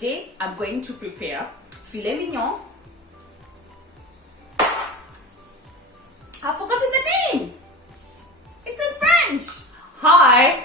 today I'm going to prepare filet mignon. I've forgotten the name. It's in French. Hi,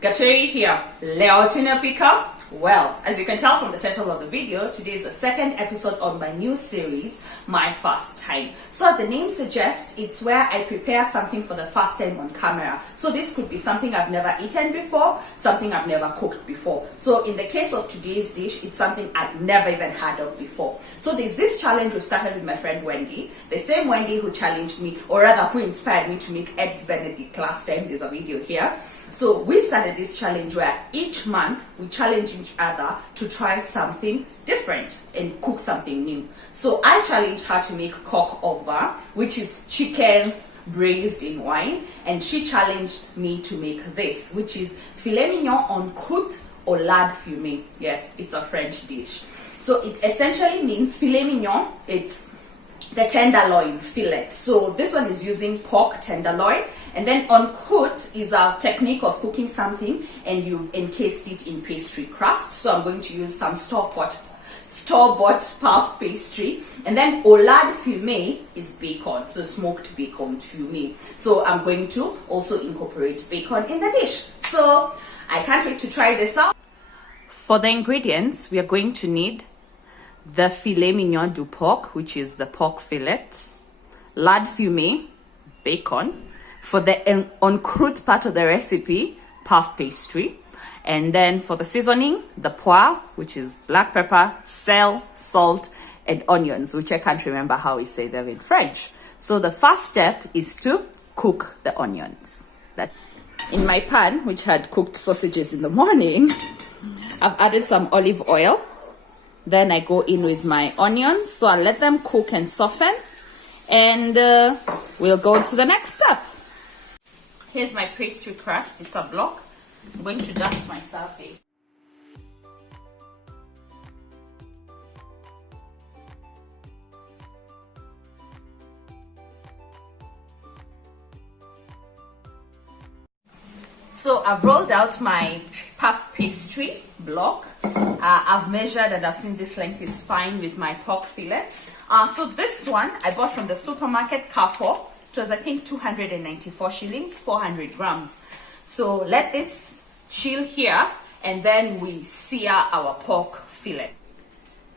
Gateri here. Leo Tunapika. Well, as you can tell from the title of the video, today is the second episode on my new series, My First Time. So as the name suggests, it's where I prepare something for the first time on camera. So this could be something I've never eaten before, something I've never cooked before. So in the case of today's dish, it's something I've never even heard of before. So there's this challenge we started with my friend Wendy, the same Wendy who challenged me, or rather who inspired me to make Eggs Benedict last time. There's a video here. So we started this challenge where each month we challenge each other to try something different and cook something new. So I challenged her to make coq au vin, which is chicken braised in wine, and she challenged me to make this, which is filet mignon en croute au lard fumé. Yes, it's a French dish. So it essentially means filet mignon, it's the tenderloin fillet. So this one is using pork tenderloin, and then en croute is a technique of cooking something and you've encased it in pastry crust. So I'm going to use some store-bought puff pastry, and then au lard fumé is bacon, so smoked bacon fumé. So I'm going to also incorporate bacon in the dish. So I can't wait to try this out. For the ingredients, we are going to need the filet mignon du porc, which is the pork fillet, lard fumé, bacon. For the en croute part of the recipe, puff pastry. And then for the seasoning, the poivre, which is black pepper, sel, salt, and onions, which I can't remember how we say them in French. So the first step is to cook the onions. That's in my pan, which had cooked sausages in the morning. I've added some olive oil. Then I go in with my onions, so I'll let them cook and soften, and we'll go to the next step. Here's my pastry crust. It's a block. I'm going to dust my surface. So I've rolled out my puff pastry block. I've measured and I've seen this length is fine with my pork fillet. So this one I bought from the supermarket Carrefour. It was, I think, 294 shillings, 400 grams. So let this chill here, and then we sear our pork fillet.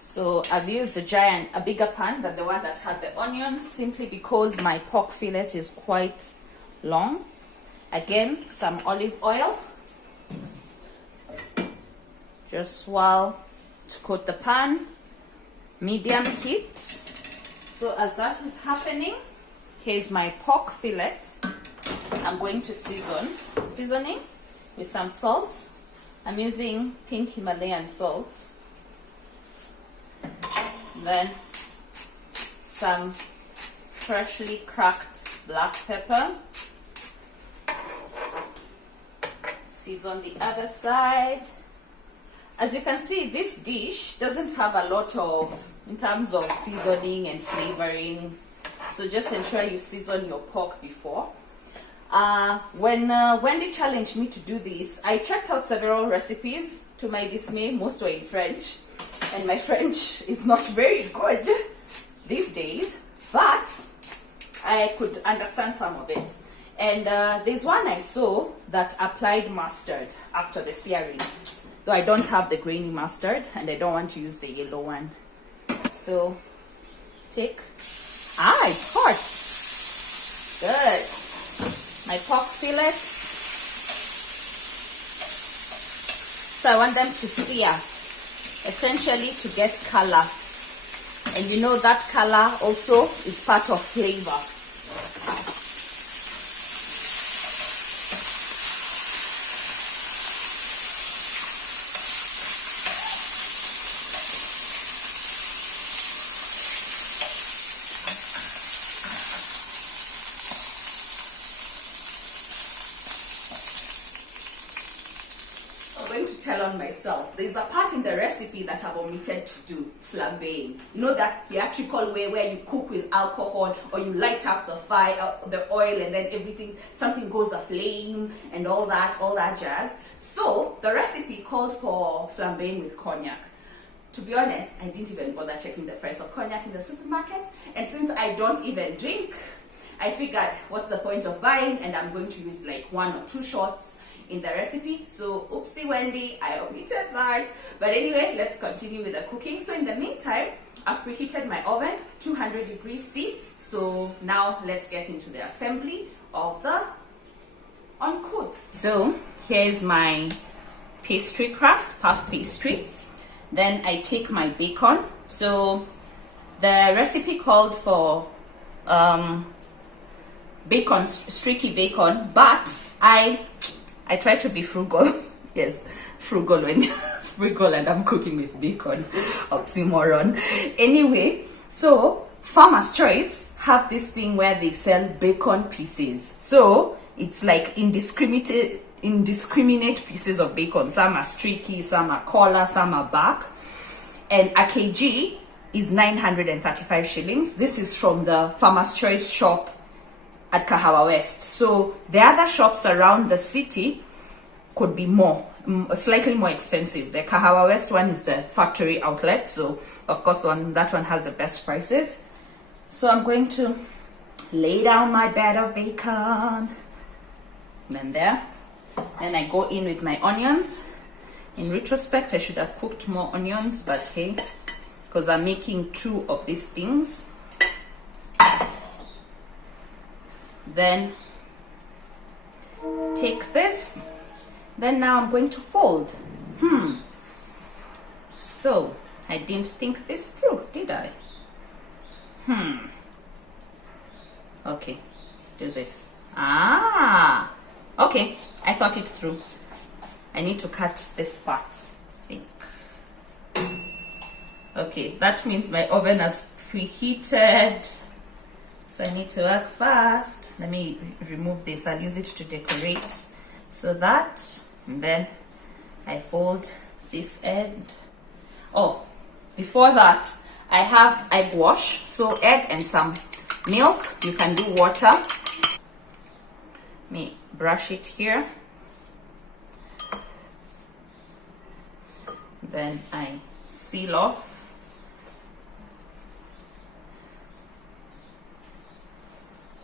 So I've used a bigger pan than the one that had the onions, simply because my pork fillet is quite long. Again, some olive oil. Just swirl to coat the pan, medium heat. So as that is happening, here's my pork fillet. I'm going to seasoning with some salt. I'm using pink Himalayan salt. Then some freshly cracked black pepper. Season the other side. As you can see, this dish doesn't have a lot in terms of seasoning and flavorings. So just ensure you season your pork before. When Wendy challenged me to do this, I checked out several recipes. To my dismay, most were in French, and my French is not very good these days, but I could understand some of it. And there's one I saw that applied mustard after the searing, though I don't have the grainy mustard and I don't want to use the yellow one. So it's hot. Good. My pork fillet. So I want them to sear, essentially to get color. And you know that color also is part of flavor. Going to tell on myself. There's a part in the recipe that I've omitted to do, flambeing. You know that theatrical way where you cook with alcohol, or you light up the fire, the oil, and then something goes aflame and all that jazz. So the recipe called for flambeing with cognac. to be honest, I didn't even bother checking the price of cognac in the supermarket. And since I don't even drink, I figured, what's the point of buying? And I'm going to use like 1 or 2 shots in the recipe. So oopsie Wendy, I omitted that. But anyway, let's continue with the cooking. So in the meantime, I've preheated my oven 200 degrees C. So now let's get into the assembly of the croute. So here's my pastry crust, puff pastry. Then I take my bacon. So the recipe called for bacon, streaky bacon, but I try to be frugal. Yes, frugal when frugal and I'm cooking with bacon. Oxymoron. Anyway, so Farmer's Choice have this thing where they sell bacon pieces. So it's like indiscriminate pieces of bacon. Some are streaky, some are collar, some are back. And a kg is 935 shillings. This is from the Farmer's Choice shop at Kahawa West. So the other shops around the city could be slightly more expensive. The Kahawa West one is the factory outlet. So of course that one has the best prices. So I'm going to lay down my bed of bacon. Then there. Then I go in with my onions. In retrospect, I should have cooked more onions, but hey, because I'm making 2 of these things. Then take this. Then now I'm going to fold. So I didn't think this through, did I? Okay, let's do this. Okay, I thought it through. I need to cut this part, I think. Okay, that means my oven has preheated. So I need to work fast. Let me remove this. I'll use it to decorate. So that, and then I fold this end. Oh, before that, I have egg wash. So egg and some milk. You can do water. Let me brush it here. Then I seal off.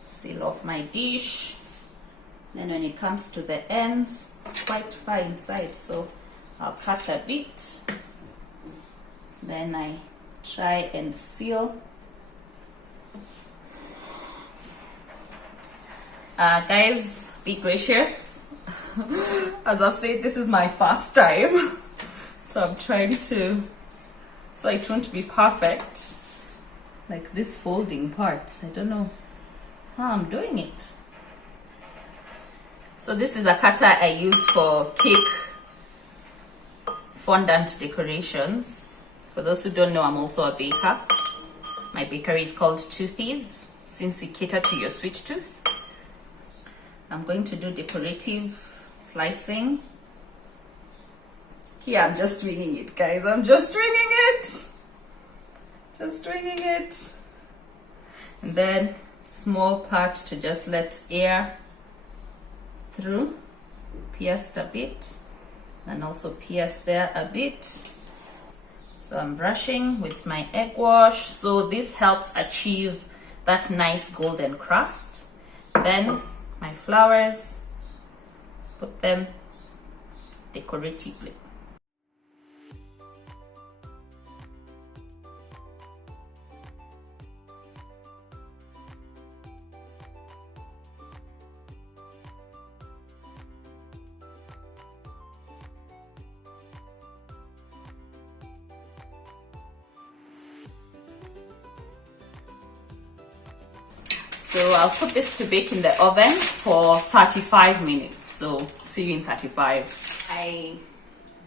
Seal off my dish. Then when it comes to the ends, it's quite far inside, so I'll cut a bit. Then I try and seal. Guys, be gracious. As I've said, this is my first time. So I'm trying to, so it won't be perfect. Like this folding part, I don't know how I'm doing it. So this is a cutter I use for cake fondant decorations. For those who don't know, I'm also a baker. My bakery is called Toothies, since we cater to your sweet tooth. I'm going to do decorative slicing. Here, I'm just winging it, guys. I'm just winging it. Just winging it. And then small part to just let air through. Pierced a bit. And also pierce there a bit. So I'm brushing with my egg wash. So this helps achieve that nice golden crust. Then my flowers, put them decoratively. So I'll put this to bake in the oven for 35 minutes. So see you in 35. I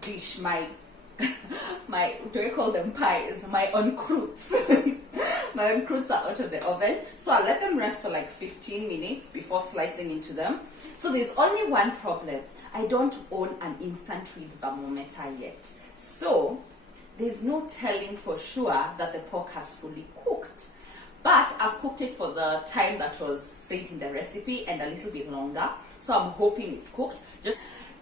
dish my do we call them pies? My croutes. My croutes are out of the oven. So I'll let them rest for like 15 minutes before slicing into them. So there's only one problem. I don't own an instant read thermometer yet. So there's no telling for sure that the pork has fully cooked. But I've cooked it for the time that was said in the recipe and a little bit longer. So I'm hoping it's cooked.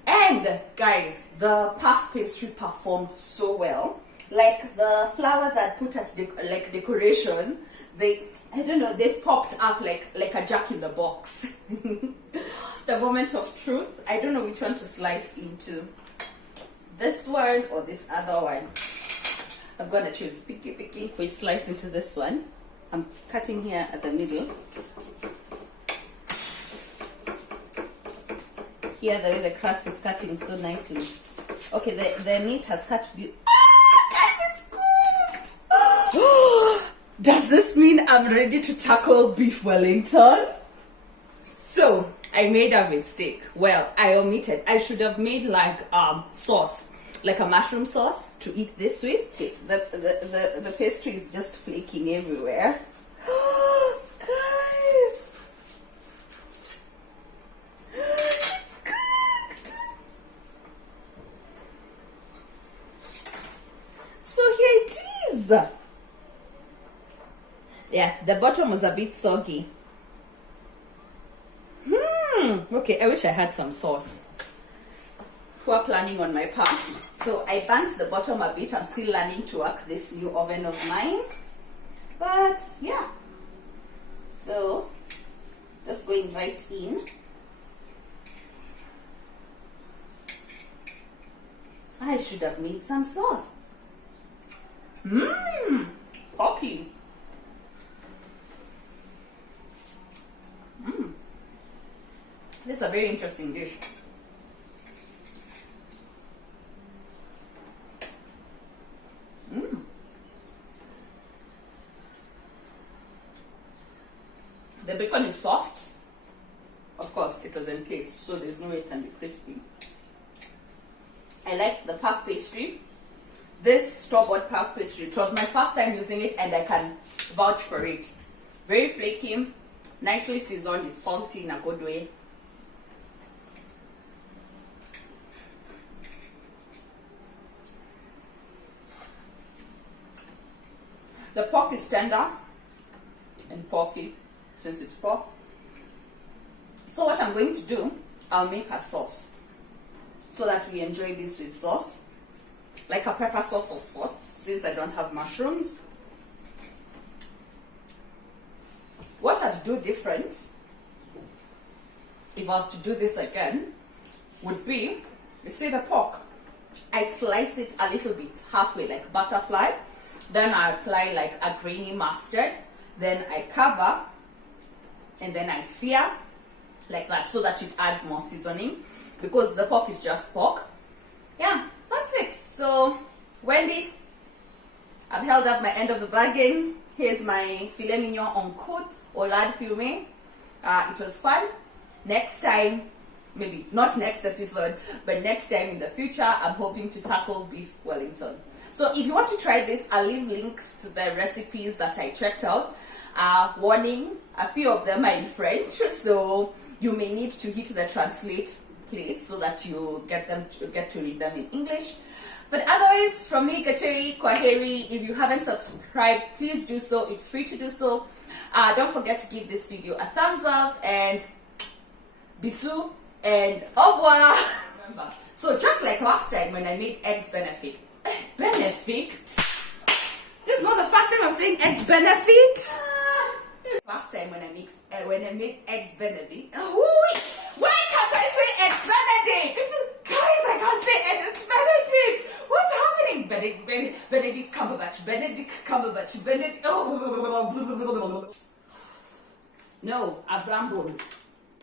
And guys, the puff pastry performed so well. like the flowers I put at like decoration, I don't know, they've popped up like a jack in the box. The moment of truth. I don't know which one to slice into. This one or this other one. I'm gonna choose picky. We slice into this one. I'm cutting here at the middle. Here the way the crust is cutting so nicely. Okay, the meat has cut beautifully. Guys, it's cooked! Does this mean I'm ready to tackle beef Wellington? So, I made a mistake. Well, I omitted. I should have made like sauce, like a mushroom sauce to eat this with. Okay, the pastry is just flaking everywhere. Guys! It's cooked! So here it is. Yeah, the bottom was a bit soggy. Okay, I wish I had some sauce. Poor planning on my part. So I burnt the bottom a bit. I'm still learning to work this new oven of mine. But yeah. So just going right in. I should have made some sauce. Pocky. This is a very interesting dish. The bacon is soft. Of course, it was encased, so there's no way it can be crispy. I like the puff pastry. This store-bought puff pastry, it was my first time using it and I can vouch for it. Very flaky, nicely seasoned, it's salty in a good way. The pork is tender and porky since it's pork. So what I'm going to do, I'll make a sauce so that we enjoy this with sauce, like a pepper sauce of sorts, since I don't have mushrooms. What I'd do different, if I was to do this again, would be, you see the pork, I slice it a little bit, halfway, like butterfly. Then I apply like a grainy mustard. Then I cover and then I sear like that so that it adds more seasoning because the pork is just pork. Yeah, that's it. So, Wendy, I've held up my end of the bargain. Here's my filet mignon en croute or lard fumé. It was fun. Next time, maybe not next episode, but next time in the future, I'm hoping to tackle beef Wellington. So if you want to try this, I'll leave links to the recipes that I checked out. Warning, a few of them are in French, so you may need to hit the translate place so that you get to read them in English. But otherwise, from me, Kateri, Kwaheri, if you haven't subscribed, please do so. It's free to do so. Don't forget to give this video a thumbs up and bisous and au revoir. Remember, so just like last time when I made eggs benefit. This is not the first time I'm saying eggs benefit. Last time when I made eggs benefit. Why can't I say eggs benedict? Guys, I can't say eggs benedict. What's happening? Benedict Cumberbatch. Oh. No, I've rambled.